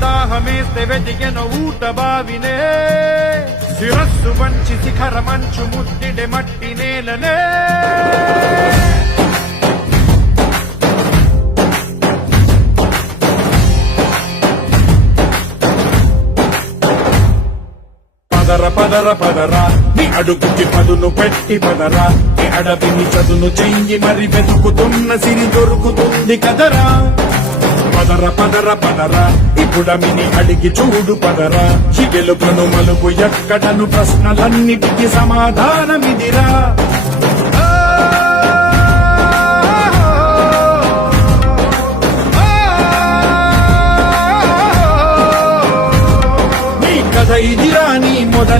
దాహమేస్తే వెతికెన ఊట బావినే శిరస్సు వంచి శిఖర మంచు ముద్దిడే మట్టి నేలనే పదర పదర పదరా నీ అడుగుకి పదును పెట్టి పదరా నీ అడవిని చదును చెయ్యి మరి వెతుకుతున్న సిరి దొరుకుతుంది కదరా పదర పదర పదరా ఇప్పుడమిని అడిగి చూడు పదరా ఈ గెలుపును మలుపు ఎక్కడను ప్రశ్నలన్నిటికీ సమాధానమిదిరా నీ కథ ఇదిరా నీ మొదలు